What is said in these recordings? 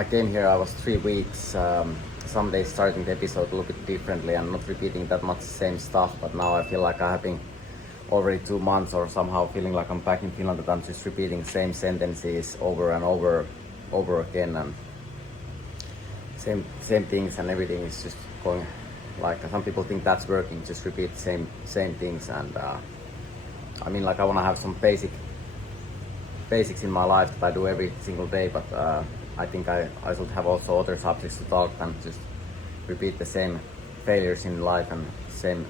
I came here, I was 3 weeks. Some days starting the episode a little bit differently and not repeating that much same stuff. But now I feel like I have been already 2 months, or somehow feeling like I'm back in Finland, that I'm just repeating same sentences over and over again, and same things, and everything is just going like, some people think that's working, just repeat same things. And I mean, like, I want to have some basics in my life that I do every single day, but I think I should have also other subjects to talk than just repeat the same failures in life and same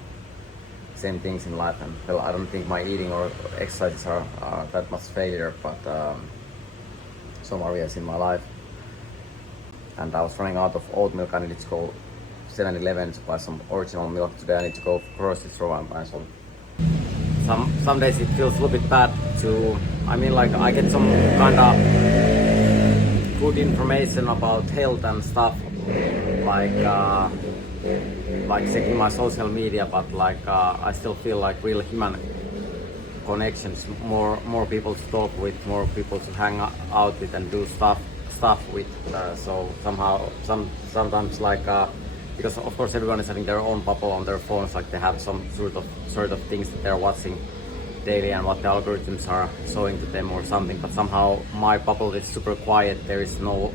things in life. And well, I don't think my eating or exercises are that much failure, but some areas in my life. And I was running out of oat milk. I needed to go 7-Eleven to buy some original milk. Today I need to go for grocery store and buy some. Some days it feels a little bit bad to, I mean, like, I get some kind of good information about health and stuff, like checking my social media, but like I still feel like real human connections, more people to talk with, more people to hang out with and do stuff with. So somehow sometimes like because of course everyone is having their own bubble on their phones, like they have some sort of things that they're watching daily and what the algorithms are showing to them or something. But somehow my bubble is super quiet. There is no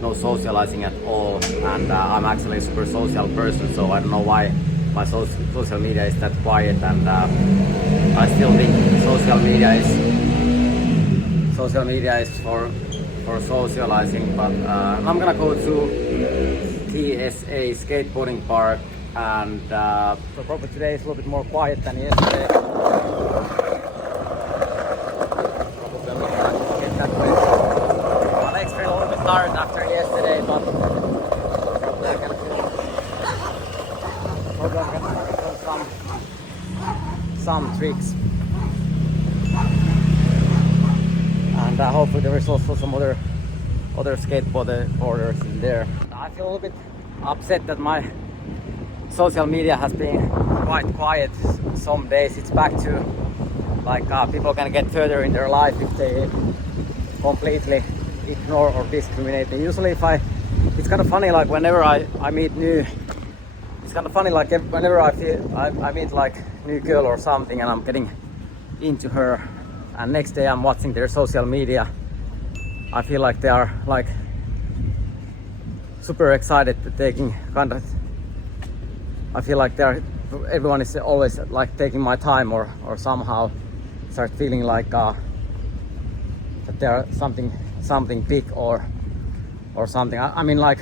socializing at all, and I'm actually a super social person, so I don't know why my social media is that quiet. And I still think social media is for socializing. But I'm gonna go to TSA skateboarding park, and so probably today is a little bit more quiet than yesterday. Probably I'm not gonna get that way. My legs feel a little bit tired after yesterday, but probably I'm gonna do some tricks. And hopefully there is also some other skateboarders in there. I feel a little bit upset that my social media has been quite quiet some days. It's back to like people can get further in their life if they completely ignore or discriminate. And usually it's kind of funny, like whenever I meet new, it's kind of funny, like whenever I meet like new girl or something and I'm getting into her, and next day I'm watching their social media, I feel like they are like super excited to taking contact. I feel like everyone is always like taking my time, or somehow start feeling like that they are something big or something. I mean, like,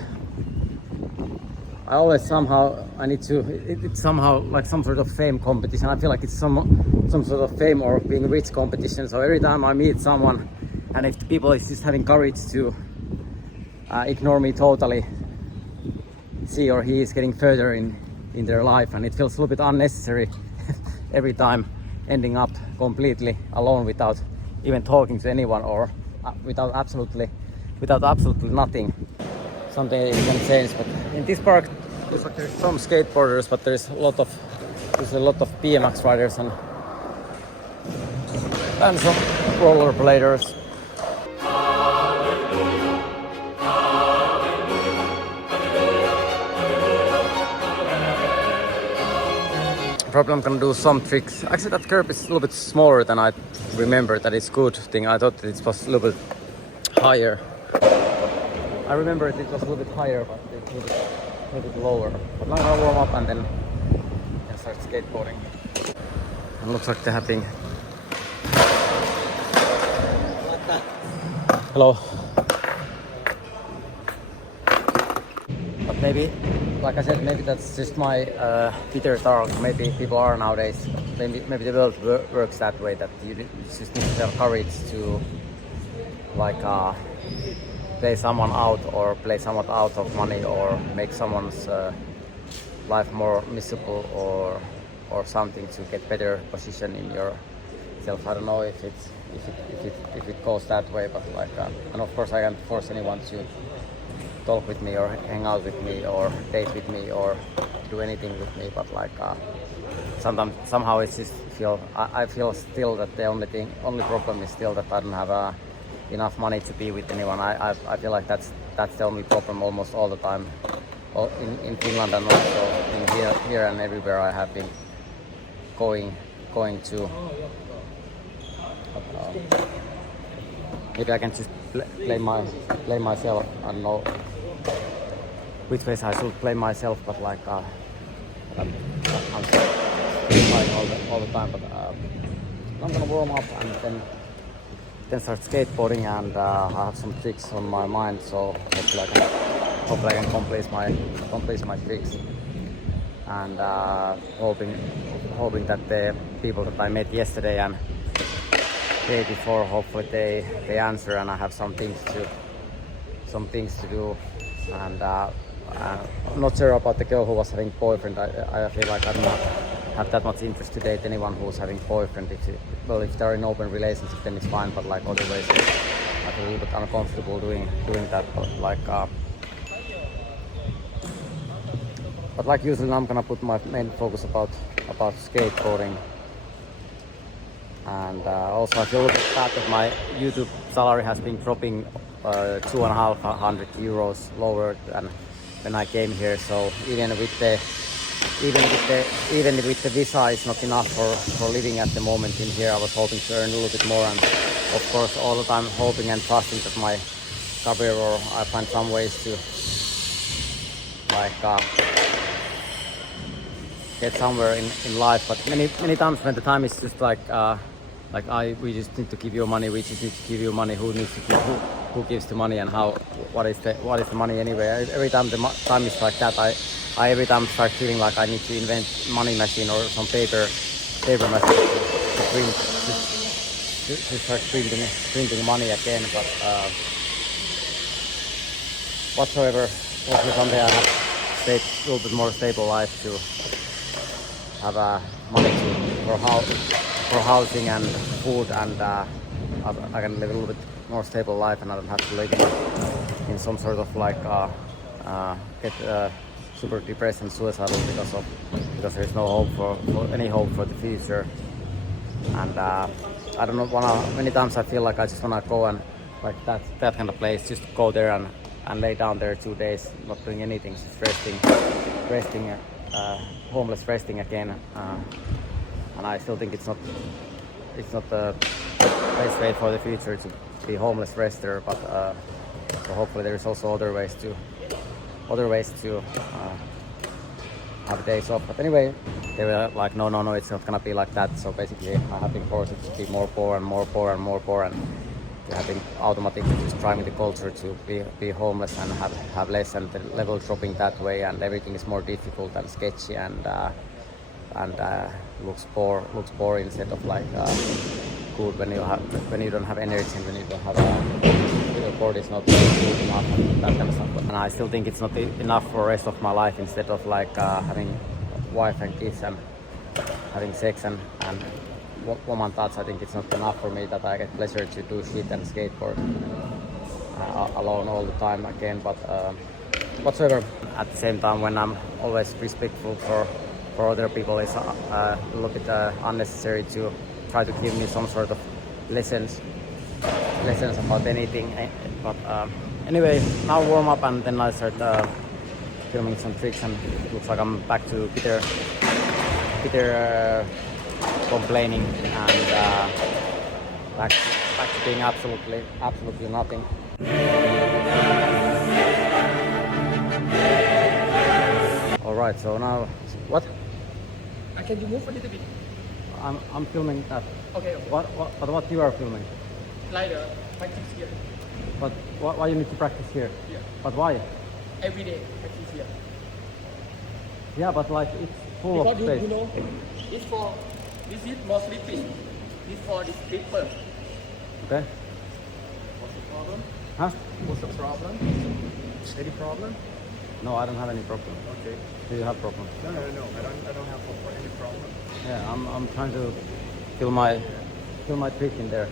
I always somehow it's somehow like some sort of fame competition. I feel like it's some sort of fame or being rich competition. So every time I meet someone, and if the people is just having courage to ignore me totally, she or he is getting further in their life, and it feels a little bit unnecessary every time ending up completely alone without even talking to anyone, or without absolutely nothing. Something you can change. But in this park there's some skateboarders, but there's a lot of BMX riders and some rollerbladers. Probably I'm gonna do some tricks. Actually, that curb is a little bit smaller than I remember. That is good thing. I thought it was a little bit higher. I remember it was a little bit higher, but it's a little bit lower. But now I'm gonna warm up and then start skateboarding. It looks like they're having. Hello. But maybe, like I said, maybe that's just my Twitter talk. Maybe people are nowadays. Maybe the world works that way, that you just need to have courage to like play someone out, or play someone out of money, or make someone's life more miserable, or something to get better position in yourself. I don't know if it goes that way, but like and of course I can't force anyone to talk with me or hang out with me or date with me or do anything with me, but like somehow it's just I feel still that the only problem is still that I don't have enough money to be with anyone. I feel like that's the only problem almost all the time. In Finland and also in here and everywhere I have been going to. Maybe I can just play myself. I don't know which ways I should play myself, but like I'm playing all the time. But I'm gonna warm up and then start skateboarding, and I have some tricks on my mind, so hopefully I can complete my tricks, and hoping that the people that I met yesterday and day before, hopefully they answer, and I have some things to do, and I'm not sure about the girl who was having boyfriend. I feel like I don't have that much interest to date anyone who's having boyfriend. If they're in open relationship, then it's fine, but like otherwise I feel a little bit uncomfortable doing that, but like usually I'm gonna put my main focus about skateboarding. And also I feel a little bit bad that my YouTube salary has been dropping 2,500 euros lower than when I came here. So even with the visa is not enough for living at the moment in here, I was hoping to earn a little bit more, and of course all the time hoping and trusting that my career, or I find some ways to get somewhere in life. But many times when the time is just we just need to give you money, we just need to give you money, who gives the money, and what is the money anyway. Every time the time is like that, I every time start feeling like I need to invent money machine or some paper machine to start printing money again. But whatsoever, hopefully someday I have a little bit more stable life to have money for housing and food, and I can live a little bit more stable life, and I don't have to live in some sort of get super depressed and suicidal because there's no hope for the future. And I don't know, many times I feel like I just wanna go and like that kind of place, just go there and lay down there 2 days, not doing anything, just resting, homeless resting again. And I still think it's not the best way for the future to be homeless rester, but so hopefully there's also other ways to have days off. But anyway, they were like, no, it's not gonna be like that. So basically, I have been forced to be more poor, and I have been automatically just driving the culture to be homeless and have less, and the level dropping that way, and everything is more difficult and sketchy and looks boring instead of good when you don't have energy and when you don't have your body is not good enough and that kind of stuff. And I still think it's not enough for the rest of my life, instead of having wife and kids and having sex and woman thoughts. I think it's not enough for me that I get pleasure to do shit and skateboard alone all the time again. But whatsoever, at the same time, when I'm always respectful for other people, it's a little bit unnecessary to try to give me some sort of lessons about anything. But anyway, now warm up, and then I start filming some tricks, and it looks like I'm back to Peter complaining, and back to being absolutely nothing. All right, so now what? Can you move a little bit? I'm filming that. Okay. What you are filming? Like practice here. But why you need to practice here? Yeah. But why? Every day practice here. Yeah, but like it's full Because of space. you know, this is more sleeping. This for the sleeper. Okay. What's the problem? Huh? What's the problem? Any problem? No, I don't have any problem. Okay. Do you have problem? No. I don't have any problem. Yeah, I'm trying to fill my trick in there.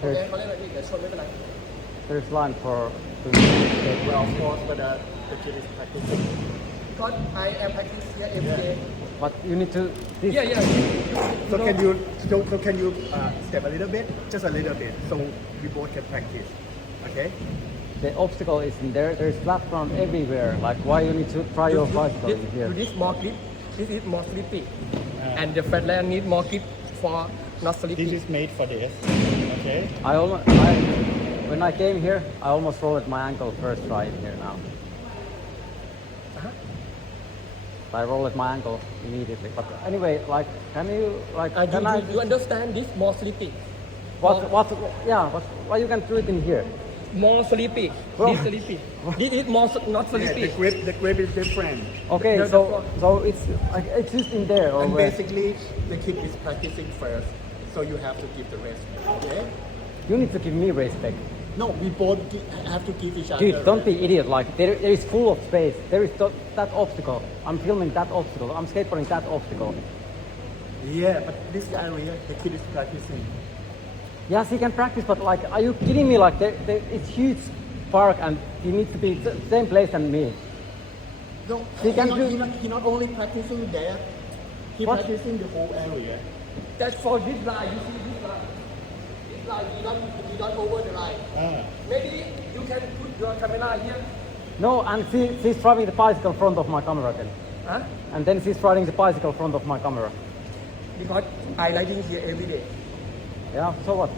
Okay,เขาเล่นอะไรอีกเดี๋ยวชนไม่เป็นไร There's line for Well, of course, but the kid is practicing. Because I am practicing here every day. But you need to. This, Yeah. So can you step a little bit, just a little bit, so we both can practice. Okay. The obstacle is in there. There's flat ground everywhere. Like why you need to try your bicycle in here? This more grip. This is more slippery, and the flat land need more grip for not This slipping. is made for this. Okay. When I came here, I almost rolled my ankle first try in here now. I rolled my ankle immediately. But anyway, like, can you like? You understand this more slippy? Why you can do it in here? More sleepy. Well- This sleepy. This is more not Yeah, sleepy. the grip is different. Okay, Yeah, so it's like it's just in there. Or And where? basically, the kid is practicing first, so you have to give the rest. Okay. You need to give me respect. No, we both have to give each other. Dude, don't be respect. idiot. Like there is full of space. There is that obstacle. I'm filming that obstacle. I'm skateboarding that obstacle. Yeah, but this area, the kid is practicing. Yes, he can practice, but like, are you kidding me? Like, it's huge park, and he needs to be same place than me. No, He can do- he not only practicing there, he What? practicing the whole area. That's for this line. You see this line. This line, you don't over the line. Maybe you can put your camera here. No, and she's driving the bicycle front of my camera then. Huh? And then she's riding the bicycle front of my camera. Because I riding here every day. Yeah, so what?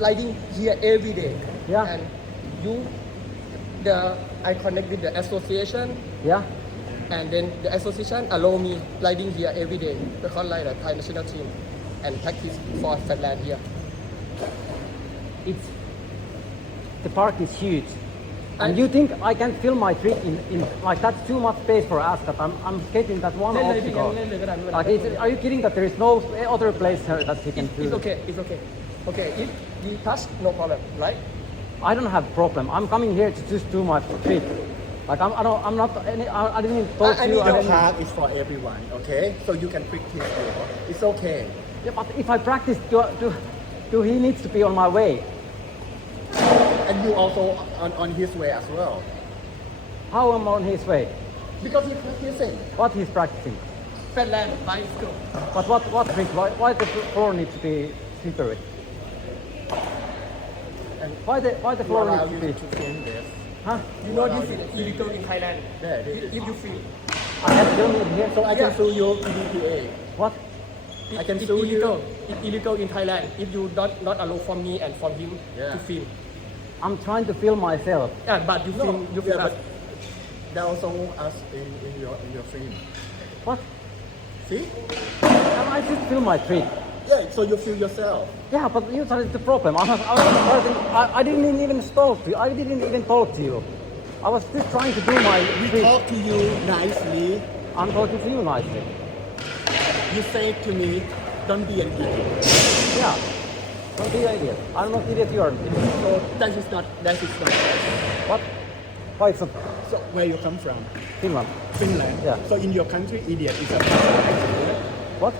Riding here every day. Yeah. And I connect with the association, Yeah? and then the association allow me riding here every day because like the Thai national team and practice for flat land here. The park is huge. And And- you think I can film my trick in like that's too much space for us that I'm skating that one obstacle. Like, are you kidding that there is no other place here that he can do? It's okay. It's okay. Okay, if we touch, no problem, right? I don't have problem. I'm coming here to just do my trick. Like I'm not any. I didn't even talk I to you. mean, I The didn't- park is for everyone, okay? So you can practice here. It's okay. Yeah, but if I practice, do he needs to be on my way? And you also on his way as well. How am I on his way? Because he's practicing. What he's practicing? Flat land, bicycle. But what trick? Why the floor needs to be slippery? And Why the To floor allow needs you to be? to film this. Huh? you know this is illegal in Thailand. Yeah, If you feel. I have filmed it here. So I can Yeah. sue you PDPA. What? I can It's sue you. illegal. It's illegal in Thailand if you not allow for me and for him Yeah. to film. I'm trying to film myself. Yeah, but you film Yeah, us. but they also us in your film. What? See? And I just film my trick. Yeah, so you feel yourself. Yeah, but you said it's the problem. I didn't even talk to you. I didn't even talk to you. I was just trying to do my We trick. talk to you nicely. I'm talking to you nicely. You say to me, don't be an idiot. Yeah. Don't be an idiot. I'm not idiot, you are an idiot. So that is not. What? Why it's not So where you come from? Finland? Finland. Yeah. So in your country, idiot is a What?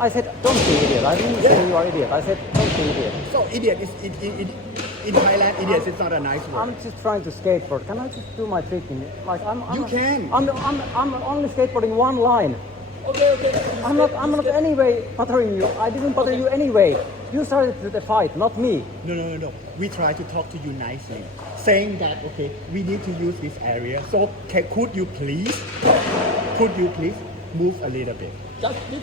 I said don't be idiot. I didn't say you are idiot. I said don't be idiot. So idiot is in Thailand. Idiot is not a nice word. I'm just trying to skateboard. Can I just do my trick in it? Like I'm You can. I'm only skateboarding one line. Okay. I'm not anyway bothering you. I didn't bother you anyway. You started the fight, not me. No. We try to talk to you nicely, saying that okay, we need to use this area. So could you please move a little bit? Just this.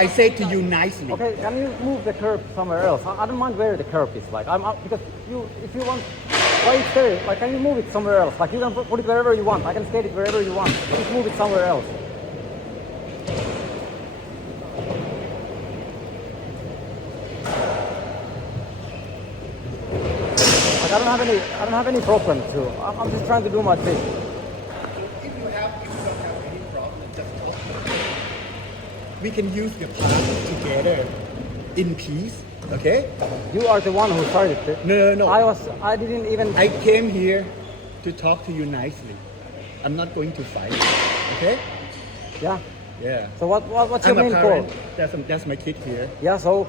I say to you nicely. Okay, can you move the curb somewhere else? I don't mind where the curb is. Like because if you want, why it's there? Like can you move it somewhere else? Like you can put it wherever you want. I can skate it wherever you want. Just move it somewhere else. Like I don't have any problem too. I'm just trying to do my thing. If you don't have any problem, just talk to me. We can use the park together in peace. Okay? You are the one who started it. No. I didn't even. I came here to talk to you nicely. I'm not going to fight. Okay? Yeah. Yeah. So what's your I'm a main parent. goal? That's my kid here. Yeah. So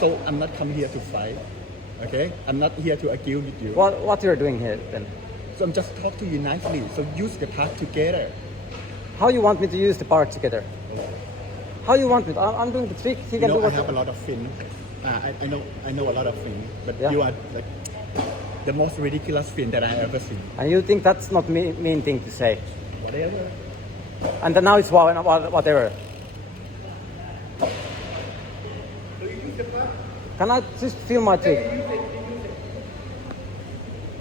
So I'm not come here to fight. Okay? I'm not here to argue with you. what you're doing here then? So I'm just talk to you nicely. So use the park together. how you want me to use the part together? How you want me? I'm doing the trick. He can do I what. have a lot of fin. I know a lot of fin, but Yeah. you are like the most ridiculous fin that I ever seen. And you think that's not mean thing to say? Whatever. And then now it's whatever. Can I just film my trick?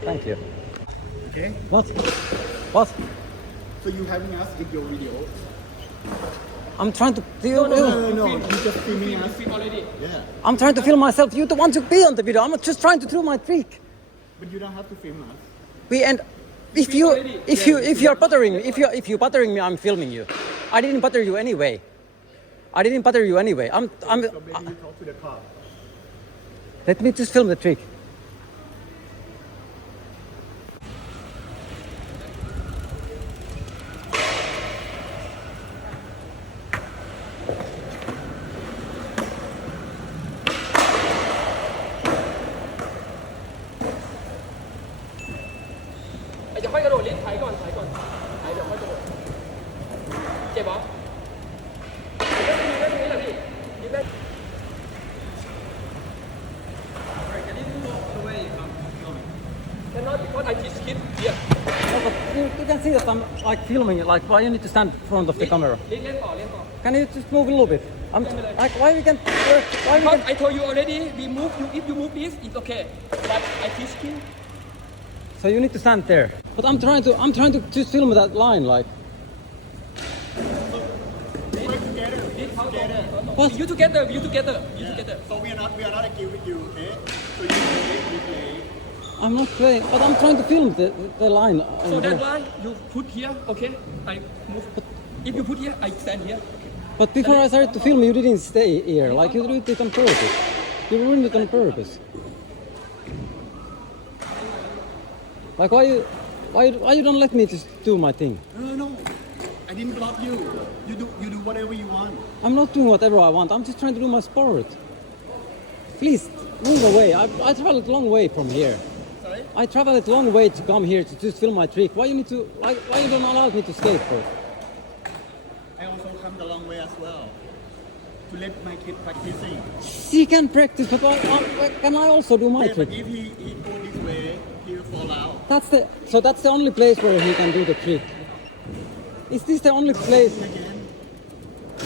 Thank you. Okay. What? What? So you having us in your video? I'm trying to. No. You just filming us. already. Yeah. I'm trying to film myself. You don't want to be on the video. I'm just trying to do my trick. But you don't have to film us. We and if you're bothering me, if you're bothering me, I'm filming you. I didn't bother you anyway. I'm. So maybe you talk to the car. Let me just film the trick. Hãy cho cái đồ lên thái còn thái được hơi đồ chè bó cannot because I teach kids here. No, but you can see that I'm like filming it. Like, why you need to stand in front of the camera? Lênต่อ Can you just move a little bit? I'm like, why we can? Why we Because can? I told you already, we move you. If you move this, it's okay. But I teach kids. So you need to stand there. But I'm trying to just film that line, like. What? You together. So we are not agree with you, okay? So you play. I'm not playing, but I'm trying to film the line. So that's why you put here, okay? I move. If you put here, I stand here. But before I started to film, you didn't stay here. Like you did it on purpose. You ruined it on purpose. Like why you don't let me just do my thing? No. I didn't block you. You do whatever you want. I'm not doing whatever I want. I'm just trying to do my sport. Please move away. I traveled a long way from here. Sorry? I traveled a long way to come here to just film my trick. Why you don't allow me to skateboard? I also come the long way as well. To let my kid practicing. He can practice, but can I also do my Yeah, trick? but if he go this way, he'll fall out. That's the only place where he can do the trick. Is this the only place? Again.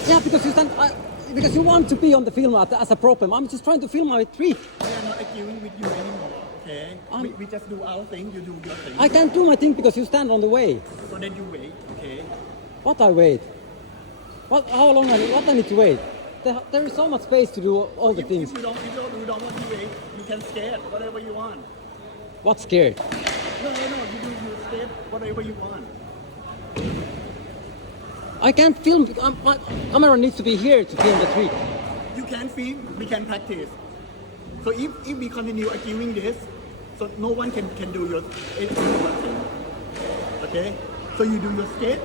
Yeah, because you want to be on the film as a problem. I'm just trying to film my trick. I am not arguing with you anymore, okay? We just do our thing, you do your thing. I can't do my thing because you stand on the way. So then you wait, okay? What I wait? How long what I need to wait? There is so much space to do all the things. If you don't want to wait, you can skate whatever you want. What's scared? No, you skate whatever you want. I can't film. My camera needs to be here to film the trick. You can film, we can practice. So if we continue arguing this, so no one can do your thing. Okay? So you do your skate,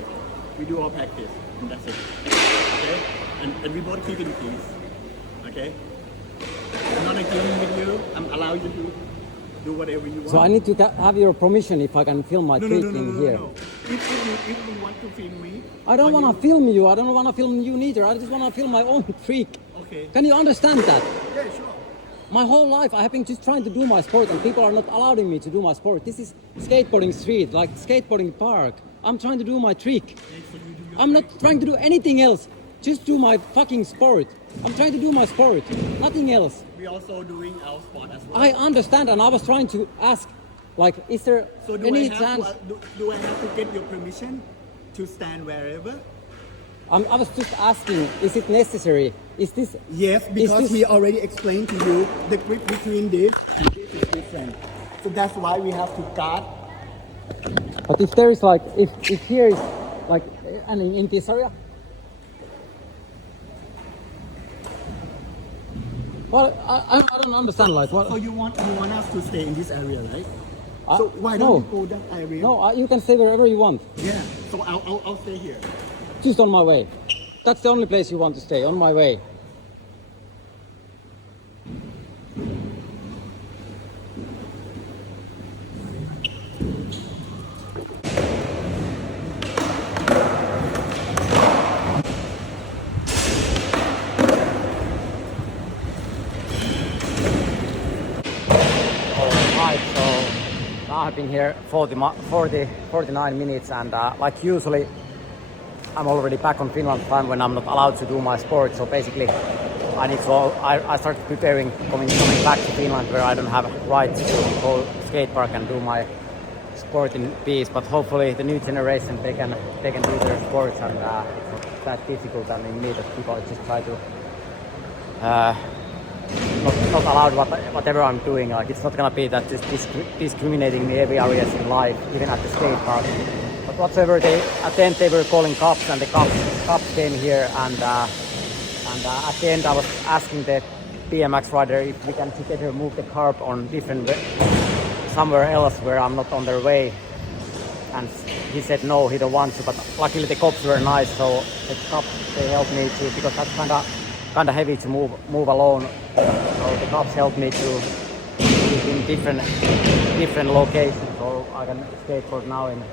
we do our practice, and that's it. Okay? And we both keep in peace. Okay? I'm not arguing with you, I'm allowing you to do whatever you want. So I need to have your permission if I can film my trick in here. No. If you want to film me, I don't want to film you. I don't want to film you neither. I just want to film my own trick. Okay. Can you understand that? Yeah, sure. My whole life I have been just trying to do my sport and people are not allowing me to do my sport. This is skateboarding street, like skateboarding park. I'm trying to do my trick. Okay, so you do your I'm not trying to do anything else. Just do my fucking sport. I'm trying to do my sport. Nothing else. We're also doing our sport as well. I understand and I was trying to ask, like, is there So any chance? do I have to get your permission to stand wherever? I was just asking, is it necessary? Is this... Yes, because this- we already explained to you the grip between this and this is different. So that's why we have to guard. But if there is like, if here is like, and in this area? Well, I don't understand like what... So you want us to stay in this area, right? Uh, So why no. don't you go that area? No, you can stay wherever you want. Yeah. So I'll stay here. Just on my way. That's the only place you want to stay, on my way. I've been here 49 minutes, and like usually I'm already back on Finland time when I'm not allowed to do my sport. So basically I started preparing coming back to Finland where I don't have right to go skate park and do my sport in peace. But hopefully the new generation they can do their sports, and it's not that difficult. I mean, that people just try to not allowed whatever I'm doing. Like it's not gonna be that just discriminating me every areas in life, even at the skate park. But whatsoever, at the end they were calling cops, and the cops came here, and at the end I was asking the BMX rider if we can together move the curb on different somewhere else where I'm not on their way, and he said no, he don't want to. But luckily the cops were nice, so the cops they helped me to, because that's kind of heavy to move alone. So the cops helped me to be in different locations, so I can skateboard now in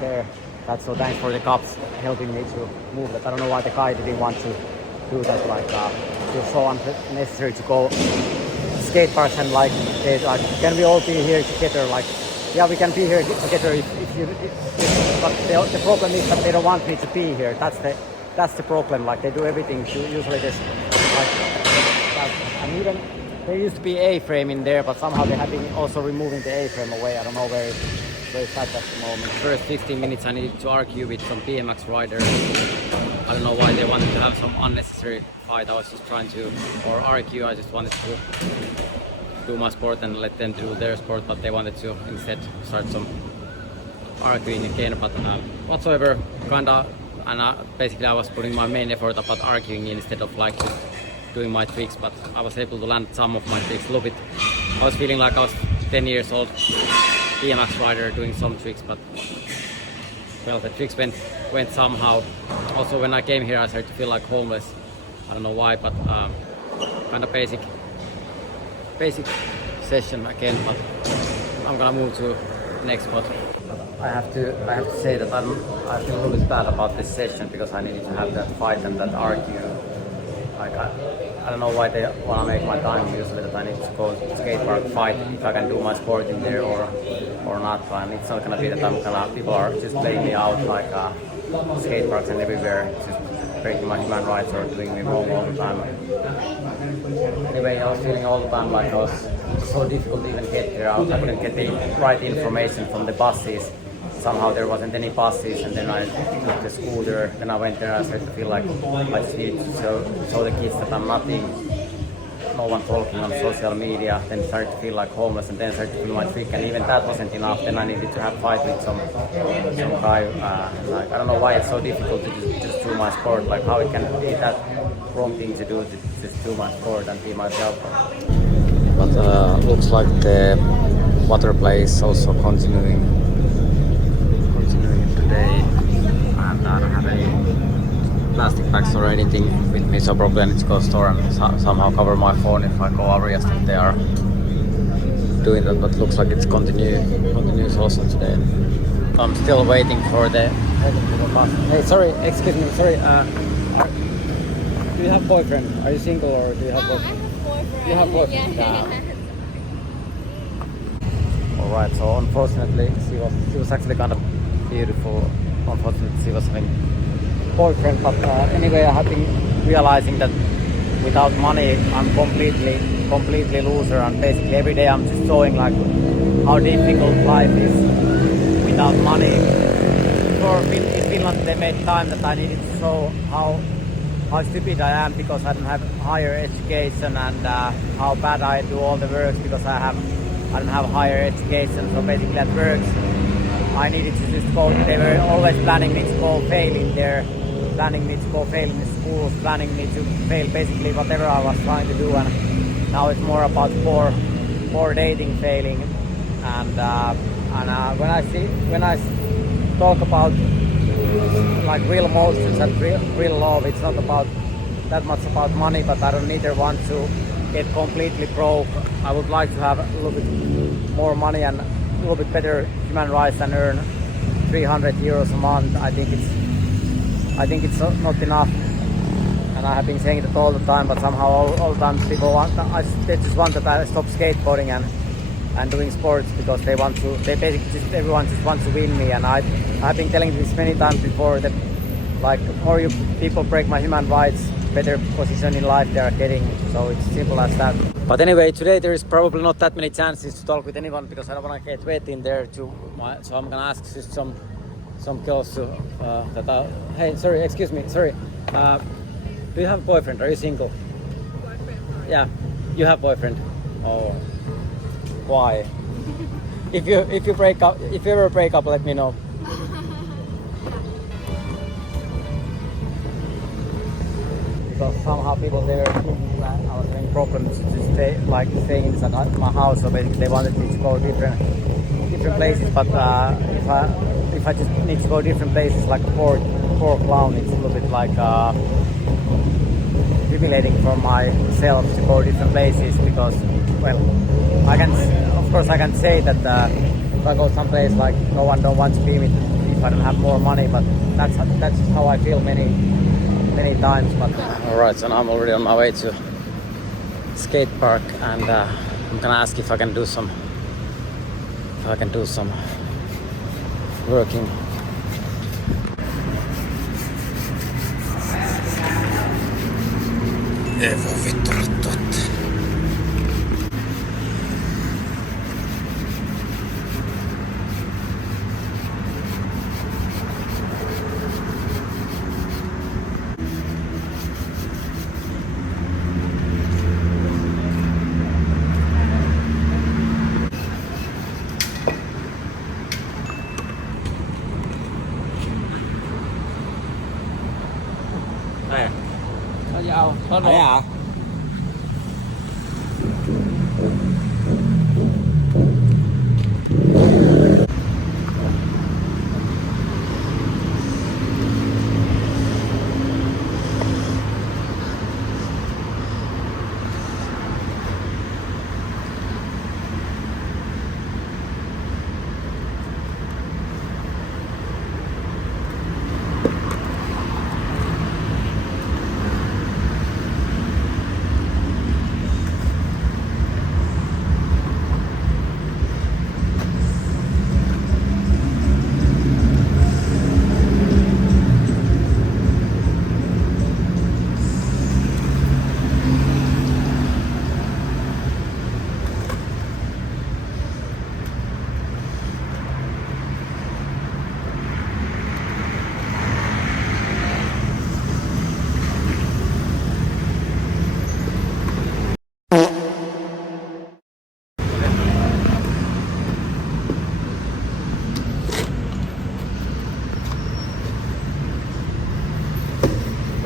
there. That's so thanks for the cops helping me to move that. I don't know why the guy didn't want to do that. Like it was so unnecessary to go skate parks and like can we all be here together? Like yeah, we can be here together if you. But the problem is that they don't want me to be here. That's the problem. Like they do everything to usually this like that. And even there used to be A-frame in there, but somehow they have been also removing the A-frame away. I don't know where it's at the moment. First 15 minutes I needed to argue with some BMX riders. I don't know why they wanted to have some unnecessary fight. I was just trying to argue. I just wanted to do my sport and let them do their sport, but they wanted to instead start some arguing again. But whatsoever, kinda, and basically I was putting my main effort about arguing instead of like just doing my tricks. But I was able to land some of my tricks a little bit. I was feeling like I was 10 years old BMX rider doing some tricks, but well, the tricks went somehow. Also, when I came here, I started to feel like homeless. I don't know why, but kind of basic session again. But I'm gonna move to the next spot. I have to say that I feel a little bit bad about this session because I needed to have that fight and that argue. Like I don't know why they wanna make my time usually that I need to go to skate park fight if I can do my sport in there or not. And it's not gonna be that people are just playing me out like skate parks and everywhere, just breaking my human rights or doing me wrong all the time. Anyway, I was feeling all the time like it was so difficult to even get here. I couldn't get the right information from the buses. Somehow there wasn't any buses, and then I took the scooter. Then I went there. I started to feel like I should show the kids that I'm nothing. No one talking on social media. Then started to feel like homeless, and then started to feel my trick. And even that wasn't enough. Then I needed to have a fight with some guy. Like I don't know why it's so difficult to just do my sport. Like how it can be that wrong thing to do to just do my sport and be myself. But looks like the water play is also continuing today, and I don't have any plastic bags or anything with me, so probably I need to go to the store and somehow cover my phone if I go Aasiassa if they are doing that. But looks like it's continues also today. I'm still waiting for the bus. Hey, sorry, excuse me, sorry. Do you have boyfriend? Are you single or do you have boyfriend? I have a boyfriend. You have boyfriend. Alright, so unfortunately she was actually kind of beautiful. Unfortunately she was having a boyfriend, but anyway I have been realizing that without money I'm completely loser, and basically every day I'm just showing like how difficult life is without money. In Finland they made time that I needed to show how stupid I am because I don't have higher education, and how bad I do all the works because I don't have higher education. So basically at works I needed to just go. They were always planning me to go fail in there, planning me to go fail in the schools, planning me to fail basically whatever I was trying to do. And now it's more about poor dating failing. And when I talk about like real emotions and real love, it's not about that much about money, but I don't neither want to get completely broke. I would like to have a little bit more money and a little bit better human rights and earn 300 euros a month. I think it's not enough, and I have been saying it all the time, but somehow all the time people they just want that I stop skateboarding and doing sports because they basically everyone just wants to win me, and I've been telling this many times before that like more people break my human rights, better position in life they are getting. So it's simple as that. But anyway, today there is probably not that many chances to talk with anyone because I don't want to get wet in there too. So I'm gonna ask just some girls to hey, sorry, excuse me, sorry. Do you have a boyfriend? Are you single? Boyfriend. Yeah, you have boyfriend. Oh, why? if you ever break up, let me know. Because somehow people they were thinking that I was having problems to staying inside my house, so basically they wanted me to go different places. But if I just need to go different places like for clown, it's a little bit like humiliating for myself to go different places because, well, I can say that if I go someplace like no one don't want to be with me if I don't have more money, but that's just how I feel many times. But alright, so now I'm already on my way to skate park, and I'm gonna ask if I can do some working. Ei voi vittu olla totta. Đấy à?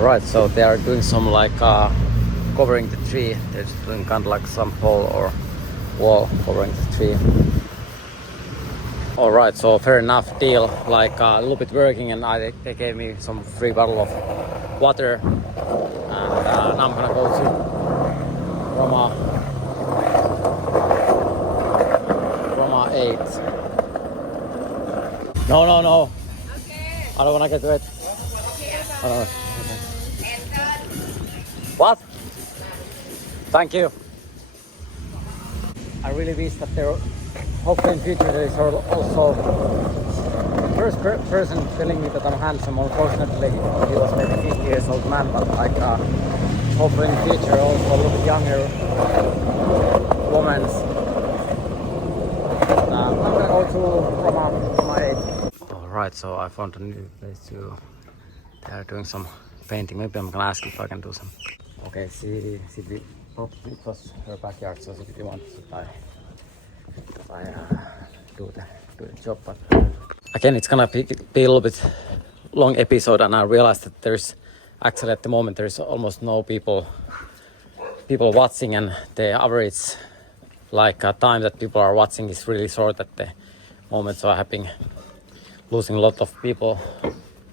Right, so they are doing some like covering the tree. They're just doing kind of like some pole or wall covering the tree. Alright, so fair enough deal, like a little bit working, and they gave me some free bottle of water, and now I'm gonna go to Roma 8. No. Okay. I don't wanna get wet. Okay. What? Thank you. I really wish that there, hopefully in future there is also the first person telling me that I'm handsome. Unfortunately, he was maybe 50 years old man, but like hopefully in the future also a little bit younger women. I'm gonna go to Roma 8. Alright, so I found a new place to. They are doing some painting. Maybe I'm gonna ask if I can do some. Okay, see it was her backyard, so she wanted to do the job. But again, it's gonna be a little bit long episode, and I realized that there's actually at the moment there's almost no people watching, and the average like time that people are watching is really short at the moment. So I have been losing a lot of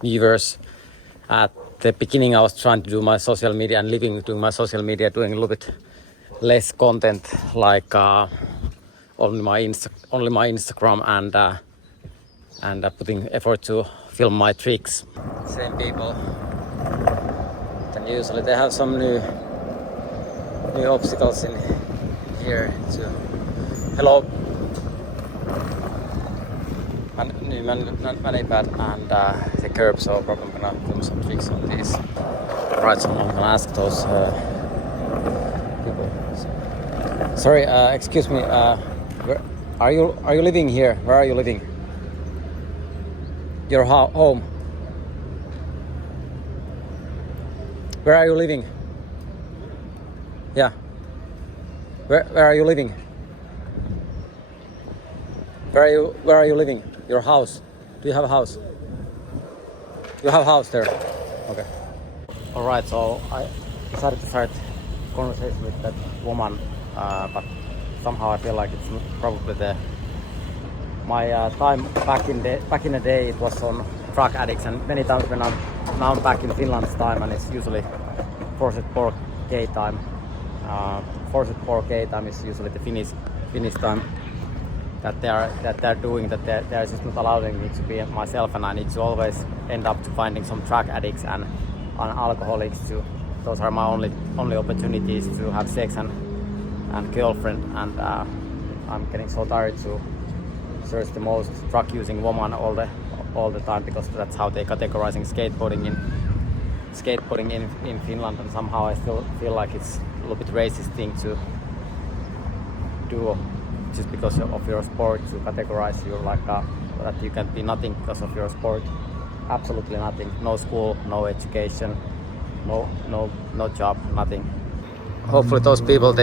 viewers. At the beginning I was trying to do my social media and doing my social media, doing a little bit less content, like only my Instagram and putting effort to film my tricks. Same people. And usually they have some new obstacles in here too. Hello. manipad and the curb, so probably I'm gonna film some tricks on these. Right, so I'm gonna ask those people. Sorry, excuse me. Where are you living here? Where are you living? Your home. Where are you living? Yeah. Where are you living? Where are you living? Your house. Do you have a house? You have a house there. Okay. All right. So I decided to start conversation with that woman, but somehow I feel like it's probably my time back in the day. It was on drug addicts, and many times when I'm back in Finland's time, and it's usually forced 4K time. Forced 4K time is usually the Finnish time that they're doing, that they're just not allowing me to be myself, and I need to always end up to finding some drug addicts and alcoholics too. Those are my only opportunities to have sex and girlfriend, and I'm getting so tired to search the most drug using woman all the time, because that's how they're categorizing skateboarding in Finland, and somehow I still feel like it's a little bit racist thing to do just because of your sport, to categorize you like that you can be nothing because of your sport. Absolutely nothing. No school, no education, no job, nothing. Hopefully those people,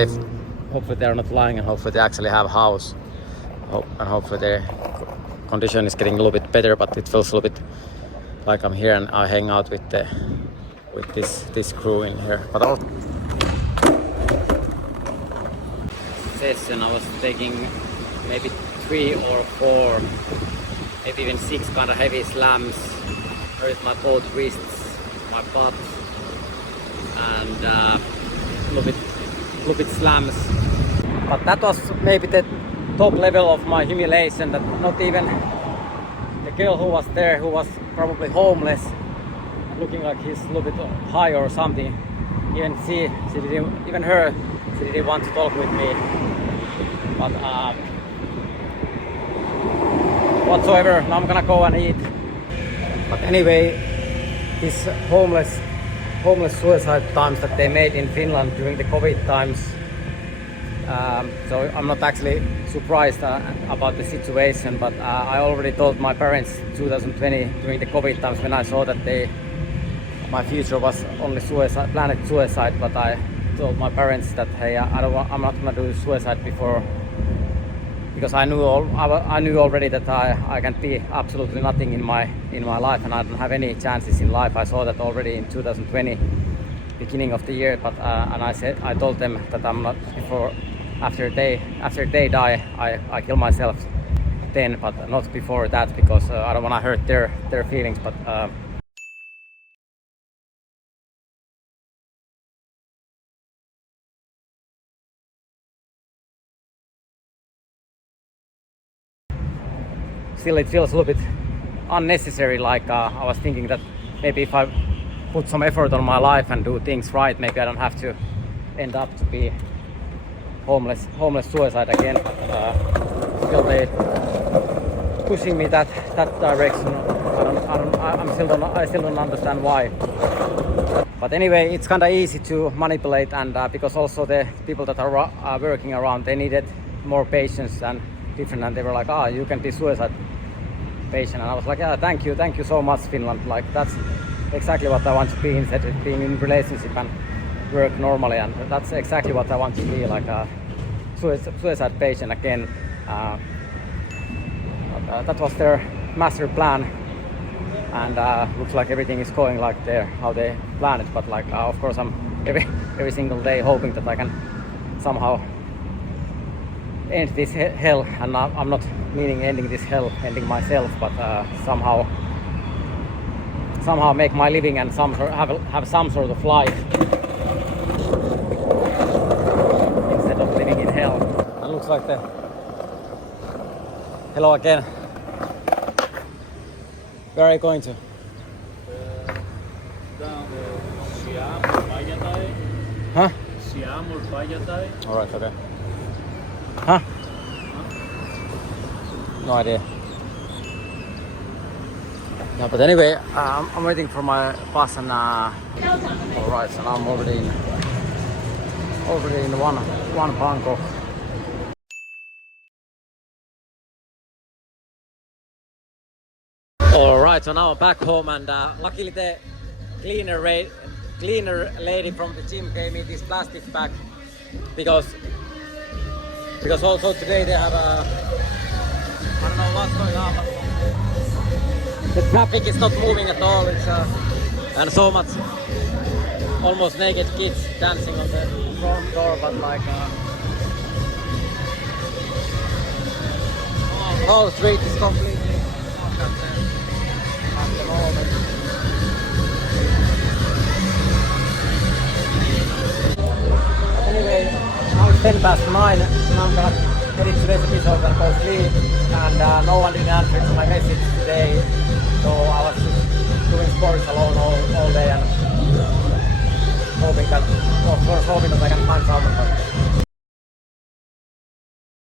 hopefully they're not lying, and hopefully they actually have a house, and hopefully their condition is getting a little bit better. But it feels a little bit like I'm here and I hang out with this crew in here. But session I was taking maybe 3 or 4, maybe even 6 kind of heavy slams. Hurt my both wrists, my butt, and a little bit slams. But that was maybe the top level of my humiliation, that not even the girl who was there, who was probably homeless, looking like he's a little bit high or something, even she didn't want to talk with me. But whatsoever, now I'm gonna go and eat. But anyway, these homeless suicide times that they made in Finland during the COVID times, so I'm not actually surprised about the situation, but I already told my parents 2020 during the COVID times, when I saw that my future was only planned suicide, but I told my parents that, hey, I'm not gonna do suicide before, because I knew already that I can be absolutely nothing in my life, and I don't have any chances in life. I saw that already in 2020, beginning of the year. But and I told them that I'm not after they die, I kill myself then, but not before that, because I don't want to hurt their feelings. But still it feels a little bit unnecessary, like I was thinking that maybe if I put some effort on my life and do things right, maybe I don't have to end up to be homeless suicide again. But still they pushing me that direction. I still don't understand why. But anyway, it's kind of easy to manipulate, and because also the people that are working around, they needed more patience and different, and they were like, you can be suicide patient, and I was like, yeah, thank you so much, Finland. Like, that's exactly what I want to be, instead of being in relationship and work normally, and that's exactly what I want to be, like a suicide patient again. That was their master plan, and looks like everything is going like how they planned it. But like, of course, I'm every single day hoping that I can somehow end this hell, and I'm not meaning ending this hell, ending myself, but somehow make my living and have some sort of life instead of living in hell. It looks like the hello again. Where are you going to? Huh? Alright, okay. Huh? No idea. No, but anyway, I'm waiting for my bus and alright, so now I'm already in one Bangkok. Alright, so now I'm back home and luckily the cleaner lady from the gym gave me this plastic bag because also today they have I don't know what's going on, but the traffic is not moving at all. It's and so much almost naked kids dancing on the front door, but like whole street is completely blocked at the moment. But anyway, now it's 10 past 9 and I'm gonna edit today's episode and go sleep, and no one did answer to my message today, so I was just doing sports alone all day and hoping that I can find someone. But